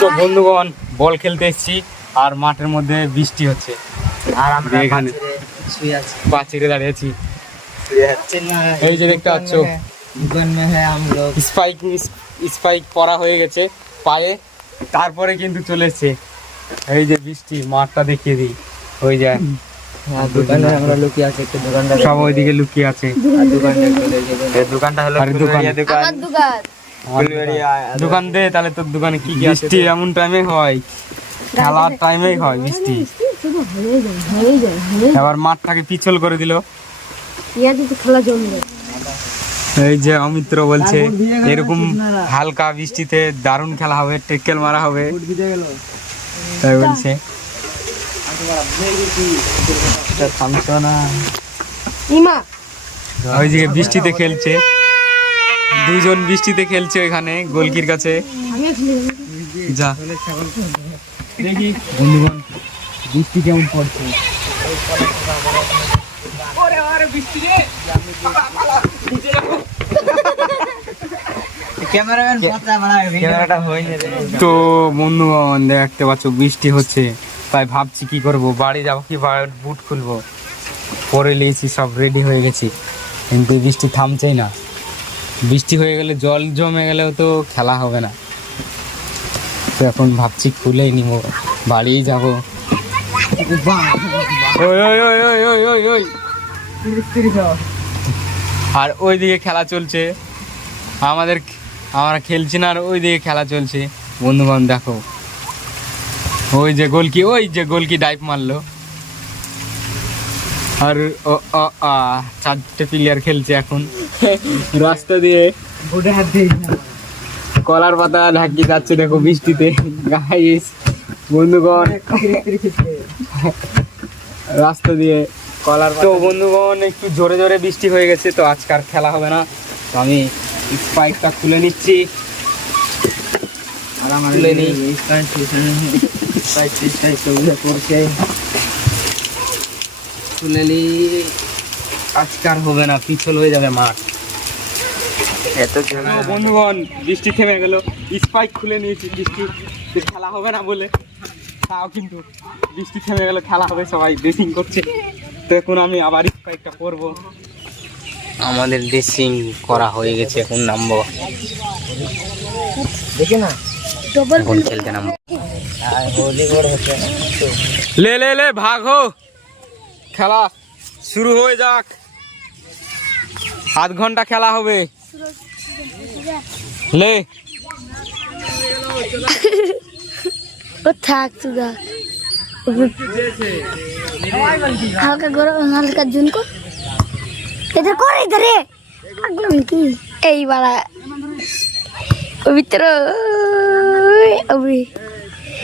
তো বন্ধুগণ বল খেলতে এসেছি আর মাঠের মধ্যে বৃষ্টি হচ্ছে। আর আমরা এখানে। পাচিরে দাঁড়িয়েছি এই যে দেখতে পাচ্ছ স্পাইক স্পাইক পরা হয়ে গেছে পায়ে তারপরে কিন্তু চলেছে এই যে বৃষ্টি মাঠটা দেখিয়ে দিই। হয়ে যায় আমরা লুকিয়ে দোকানটা সব ওইদিকে লুকিয়ে আছে। দোকানটা হলো দোকান। দোকান দে তাহলে তোর দোকানে কি কি বৃষ্টি এমন টাইমে হয়। খেলার টাইমেই হয় বৃষ্টি শুধু হয়ে যায় যায় এবার মাঠটাকে পিছল করে দিল। খেলা জমবে। এই যে অমিত্র বলছে এরকম হালকা বৃষ্টিতে দারুণ খেলা হবে টেক্কেল মারা হবে। তাই বলছে। না। ওই যে বৃষ্টিতে খেলছে। দুজন বৃষ্টিতে খেলছে এখানে গোলকির কাছে। যা। দেখি। বন্ধুগণ বৃষ্টি কেমন পড়ছে? তো বন্ধুগণ দেখতে পাচ্ছ বৃষ্টি হচ্ছে। তাই ভাবছি কি করব বাড়ি যাব কি বা- বুট খুলবো। পরে নিয়েছি সব রেডি হয়ে গেছি। কিন্তু বৃষ্টি থামছেই না। বৃষ্টি হয়ে গেলে, জল জমে গেলেও তো খেলা হবে না। তো এখন ভাবছি খুলেই নিব, বাড়িই যাব। ওই ওই আর ওইদিকে খেলা চলছে। আমাদের আমরা খেলছি না, আর ওই দিকে খেলা চলছে। বন্ধু বান্ধব দেখো। ওই যে গোলকি, ওই যে গোলকি ডাইভ মারলো। আর ও ও, আ, চারটে প্লেয়ার খেলছে এখন। রাস্তা দিয়ে। কলার পাতা ঢাকি যাচ্ছে দেখো বৃষ্টিতে। গাইস বন্ধুগণ। রাস্তা দিয়ে কলার তো বন্ধুগণ একটু জোরে জোরে বৃষ্টি হয়ে গেছে তো আজকার খেলা হবে না। তো আমি স্পাইকটা খুলে নিচ্ছি। আর আমার তুলে নিই। সবুজ করছে খুলে নি আজকার হবে না পিছল হয়ে যাবে মাঠ। এত জোরে তো বন্ধুগণ বৃষ্টি থেমে গেল। স্পাইক খুলে নিয়েছি বৃষ্টি। খেলা হবে না বলে তাও কিন্তু বৃষ্টি থেমে গেল খেলা হবে সবাই ড্রেসিং করছে। তো এখন আমি আবার স্পাইকটা করব। আমাদের ড্রেসিং করা হয়ে গেছে এখন নামবো। দেখে না? ডবল এখন খেলতে নামবো। লে লে লে ভাগ। হো খেলা শুরু হয়ে যাক। আধ ঘণ্টা খেলা হবে। লে। ও থাক তু জুন এইবার ভিতরে বাড়া পবিত্র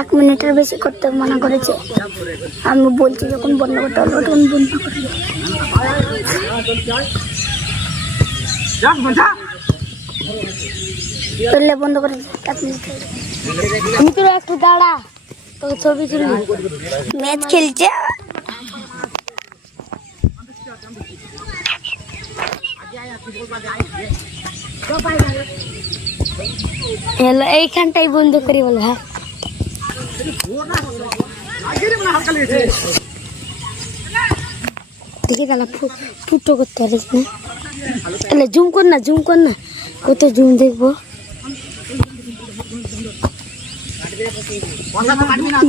এক মিনিটের বেশি করতে মানা করেছে। আমি বলছি যখন বন্ধ করতে হবে তখন বন্ধ করে বন্ধ। করে এক মিনিট একটু দাঁড়া। তোকে ছবি তুলি। ম্যাচ খেলছে। হ্যালো এইখানটাই বন্ধ করি বলো হ্যাঁ দেখি তাহলে ফু- ফুটো করতে পারিস না তাহলে জুম কর না জুম কর না কত জুম দেখব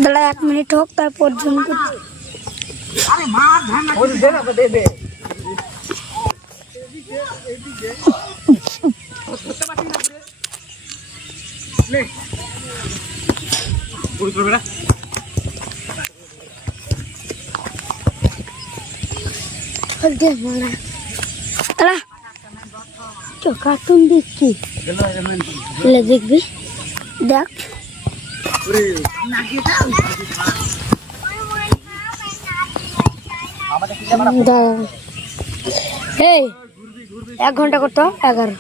দাঁড়া এক মিনিট হোক তারপর জুম করছি দে মারা দাঁড়া তো কার্টুন দেখছি। দেখবি? দেখ। এই এক ঘণ্টা করতো এগারো।